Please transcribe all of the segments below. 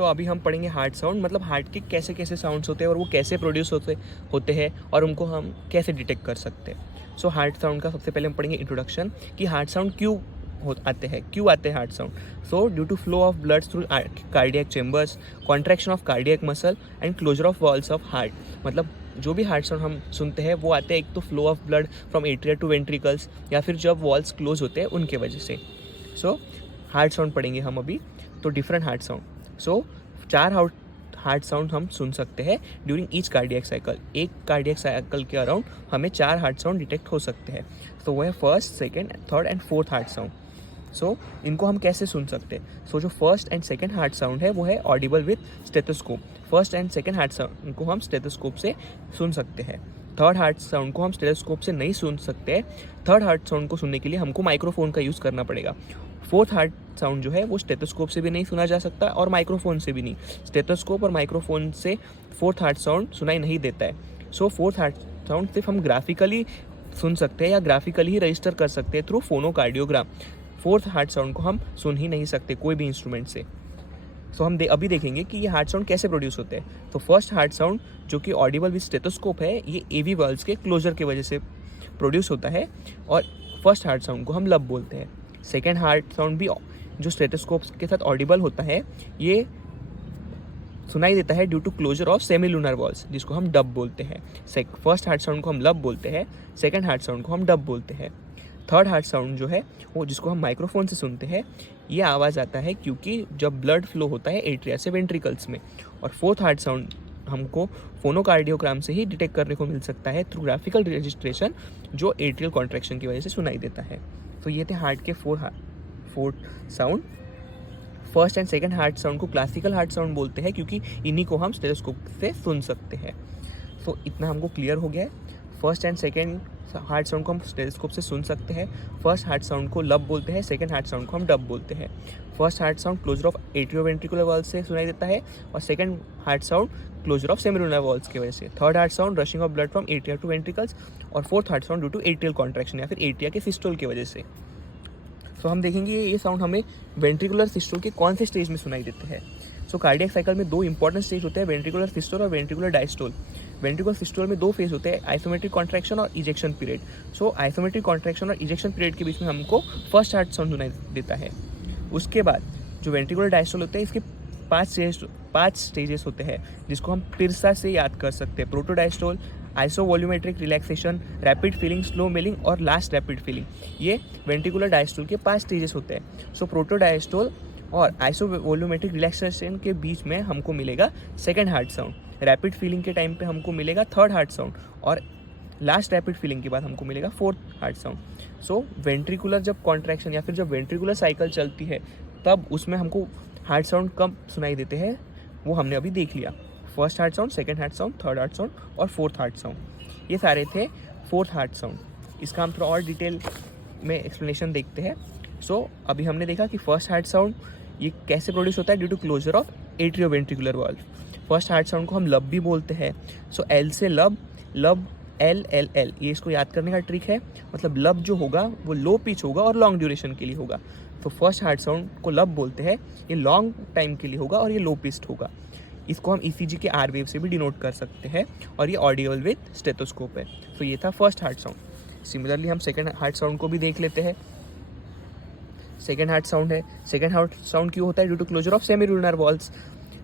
तो अभी हम पढ़ेंगे हार्ट साउंड, मतलब हार्ट के कैसे कैसे साउंड्स होते हैं और वो कैसे प्रोड्यूस होते हैं और उनको हम कैसे डिटेक्ट कर सकते हैं। सो हार्ट साउंड का सबसे पहले हम पढ़ेंगे इंट्रोडक्शन, कि हार्ट साउंड आते हैं heart sound. So due to flow of blood through cardiac chambers, contraction of cardiac muscle and closure of valves of heart. मतलब जो भी हार्ट साउंड हम सुनते हैं वो आते हैं एक तो flow of blood from atria to ventricles, या फिर जब वॉल्स क्लोज होते हैं उनके वजह से। सो हार्ट साउंड पढ़ेंगे हम अभी। तो डिफरेंट हार्ट साउंड। सो 4 हार्ट साउंड हम सुन सकते हैं ड्यूरिंग ईच कार्डियक साइकिल। एक कार्डियक साइकिल के अराउंड हमें 4 हार्ट साउंड डिटेक्ट हो सकते हैं। तो वो है first, second, third and fourth heart sound. So इनको हम कैसे सुन सकते हैं? सो जो first and second heart sound है वो है audible with stethoscope. First and second heart sound को हम स्टेथोस्कोप से सुन सकते हैं। थर्ड हार्ट साउंड को हम स्टेथोस्कोप से नहीं सुन सकते। थर्ड हार्ट साउंड को सुनने के लिए हमको माइक्रोफोन का यूज़ करना पड़ेगा। फोर्थ हार्ट साउंड जो है वो स्टेथोस्कोप से भी नहीं सुना जा सकता और माइक्रोफोन से भी नहीं। स्टेथोस्कोप और माइक्रोफोन से फोर्थ हार्ट साउंड सुनाई नहीं देता है। सो फोर्थ हार्ट साउंड सिर्फ हम ग्राफिकली सुन सकते हैं या ग्राफिकली ही रजिस्टर कर सकते हैं थ्रू फोनोकार्डियोग्राम। फोर्थ हार्ट साउंड को हम सुन ही नहीं सकते कोई भी इंस्ट्रूमेंट से। सो हम अभी देखेंगे कि ये हार्ट साउंड कैसे प्रोड्यूस होते हैं। तो फर्स्ट हार्ट साउंड जो कि ऑडिबल विद स्टेथोस्कोप है, ये एवी वर्ल्स के क्लोजर की वजह से प्रोड्यूस होता है और फर्स्ट हार्ट साउंड को हम लब बोलते हैं। सेकेंड हार्ट साउंड भी जो स्टेथोस्कोप के साथ ऑडिबल होता है, ये सुनाई देता है due to closure of semilunar valves, जिसको हम डब बोलते हैं। फर्स्ट हार्ट साउंड को हम लब बोलते हैं, सेकेंड हार्ट साउंड को हम डब बोलते हैं। थर्ड हार्ट साउंड जो है वो जिसको हम माइक्रोफोन से सुनते हैं, ये आवाज़ आता है क्योंकि जब ब्लड फ्लो होता है एट्रिया से वेंट्रिकल्स में। और फोर्थ हार्ट साउंड हमको फोनोकार्डियोग्राम से ही डिटेक्ट करने को मिल सकता है थ्रू ग्राफिकल रजिस्ट्रेशन, जो एट्रियल कॉन्ट्रैक्शन की वजह से सुनाई देता है। तो ये थे हार्ट के fourth sound. First and second heart sound को क्लासिकल हार्ट साउंड बोलते हैं क्योंकि इन्हीं को हम स्टेथोस्कोप से सुन सकते हैं। सो इतना हमको क्लियर हो गया है। First and second heart sound को हम स्टेथोस्कोप से सुन सकते हैं। फर्स्ट हार्ट साउंड को लब बोलते हैं, सेकंड हार्ट साउंड को हम डब बोलते हैं। First heart sound closure of atrioventricular valves से सुनाई देता है और second heart sound closure of semilunar valves की वजह से। Third heart sound rushing of blood from atria to ventricles और fourth heart sound due to atrial contraction या फिर एट्रिया के सिस्टोल की वजह से। सो हम देखेंगे ये साउंड हमें वेंट्रिकुलर सिस्टोल के कौन से स्टेज में सुनाई देते हैं। सो कार्डियक साइकिल में 2 इंपॉर्टेंट स्टेज होते हैं, वेंट्रिकुलर सिस्टोल और वेंट्रिकुलर डायस्टोल। वेंट्रिकुलर सिस्टोल में 2 फेज होते हैं, आइसोमेट्रिक कॉन्ट्रैक्शन और इजेक्शन पीरियड। सो आइसोमेट्रिक कॉन्ट्रैक्शन और इजेक्शन पीरियड के बीच में हमको फर्स्ट हार्ट साउंड सुनाई देता है। उसके बाद जो वेंट्रिकुलर डायस्टोल होते हैं, इसके 5 स्टेजेस होते हैं, जिसको हम पिरसा से याद कर सकते हैं। Protodiastole, isovolumetric relaxation, rapid filling, slow filling और लास्ट रैपिड फीलिंग। ये वेंट्रिकुलर डायस्टोल के 5 स्टेजेस होते हैं। सो प्रोटोडायस्टोल और आइसोवॉल्यूमेट्रिक रिलैक्सेशन के बीच में हमको मिलेगा second heart sound. Rapid feeling के टाइम पे हमको मिलेगा थर्ड हार्ट साउंड और लास्ट रैपिड फीलिंग के बाद हमको मिलेगा फोर्थ हार्ट साउंड। सो वेंट्रिकुलर जब कॉन्ट्रैक्शन या फिर जब वेंट्रिकुलर साइकिल चलती है तब उसमें हमको हार्ट साउंड कब सुनाई देते हैं वो हमने अभी देख लिया। First heart sound, second heart sound, third heart sound और फोर्थ हार्ट साउंड, ये सारे थे फोर्थ हार्ट साउंड। इसका हम थोड़ा और डिटेल में एक्सप्लेनेशन देखते हैं। सो अभी हमने देखा कि फर्स्ट हार्ट साउंड ये कैसे प्रोड्यूस होता है due to closure of atrioventricular valve. First heart sound को हम लब भी बोलते हैं। सो एल से लब, लब एल एल एल, ये इसको याद करने का ट्रिक है। मतलब लब जो होगा वो लो पिच होगा और लॉन्ग ड्यूरेशन के लिए होगा। तो फर्स्ट हार्ट साउंड को लब बोलते हैं, ये लॉन्ग टाइम के लिए होगा और ये लो पिच्ड होगा। इसको हम ईसीजी के आर वेव से भी डिनोट कर सकते हैं और ये ऑडिबल विद स्टेथोस्कोप है। तो ये था फर्स्ट हार्ट साउंड। सिमिलरली हम सेकेंड हार्ट साउंड को भी देख लेते हैं। सेकेंड हार्ट साउंड है, सेकेंड हार्ट साउंड क्यों होता है? Due to closure of semilunar valves.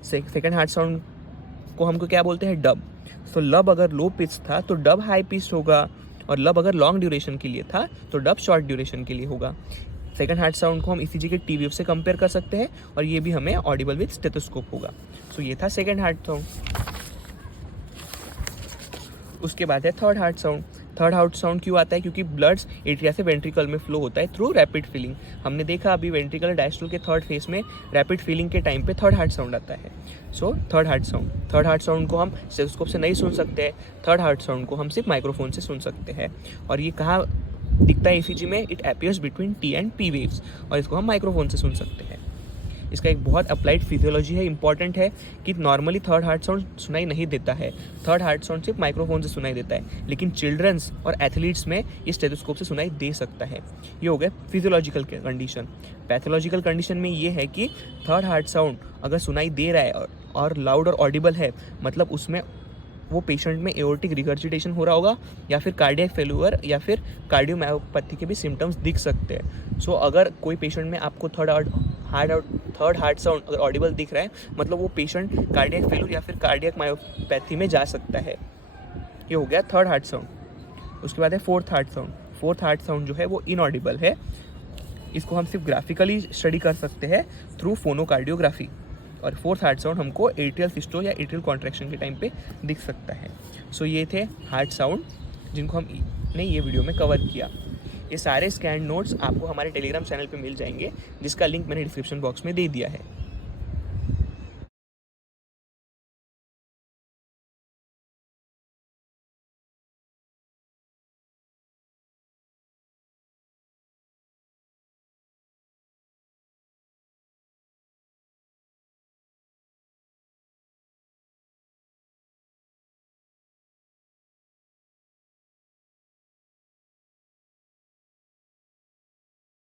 Second heart sound को हमको क्या बोलते हैं? डब। सो लब अगर लो पिच था तो डब हाई पिच होगा, और लब अगर लॉन्ग ड्यूरेशन के लिए था तो डब शॉर्ट ड्यूरेशन के लिए होगा। सेकेंड हार्ट साउंड को हम ईसीजी के टी वेव से कंपेयर कर सकते हैं और ये भी हमें ऑडिबल विद स्टेथोस्कोप होगा। सो ये था सेकेंड हार्ट साउंड। उसके बाद है third heart sound. Third heart sound क्यों आता है? क्योंकि ब्लड्स एट्रिया से वेंट्रिकल में फ्लो होता है थ्रू रैपिड फीलिंग। हमने देखा अभी वेंट्रिकल डायस्टोल के थर्ड फेज में रैपिड फीलिंग के टाइम पे थर्ड हार्ट साउंड आता है। सो थर्ड हार्ट साउंड को हम स्टेथोस्कोप से नहीं सुन सकते हैं। थर्ड हार्ट साउंड को हम सिर्फ माइक्रोफोन से सुन सकते हैं। और ये कहाँ दिखता है ईसीजी में? It appears between T and P waves, और इसको हम माइक्रोफोन से सुन सकते हैं। इसका एक बहुत अप्लाइड फिजियोलॉजी है, इंपॉर्टेंट है कि नॉर्मली थर्ड हार्ट साउंड सुनाई नहीं देता है। थर्ड हार्ट साउंड सिर्फ माइक्रोफोन से सुनाई देता है, लेकिन चिल्ड्रंस और एथलीट्स में ये स्टेथोस्कोप से सुनाई दे सकता है। ये हो गया फिजियोलॉजिकल कंडीशन। पैथोलॉजिकल कंडीशन में ये है कि थर्ड हार्ट साउंड अगर सुनाई दे रहा है और लाउड और ऑडिबल है, मतलब उसमें वो पेशेंट में एओर्टिक रिगर्जिटेशन हो रहा होगा या फिर कार्डियक फेल्यूर या फिर कार्डियोमायोपैथी के भी सिम्टम्स दिख सकते हैं। सो अगर कोई पेशेंट में आपको थर्ड हार्ट साउंड अगर ऑडिबल दिख रहा है, मतलब वो पेशेंट कार्डियक फेल्यूर या फिर कार्डियक मायोपैथी में जा सकता है। ये हो गया थर्ड हार्ट साउंड। उसके बाद है fourth heart sound. Fourth heart sound जो है वो इनऑडिबल है। इसको हम सिर्फ ग्राफिकली स्टडी कर सकते हैं थ्रू फोनोकार्डियोग्राफी। और फोर्थ हार्ट साउंड हमको एट्रियल सिस्टोल या एट्रियल कॉन्ट्रैक्शन के टाइम पे दिख सकता है। सो ये थे हार्ट साउंड जिनको हमने ये वीडियो में कवर किया। ये सारे स्कैन नोट्स आपको हमारे टेलीग्राम चैनल पे मिल जाएंगे, जिसका लिंक मैंने डिस्क्रिप्शन बॉक्स में दे दिया है।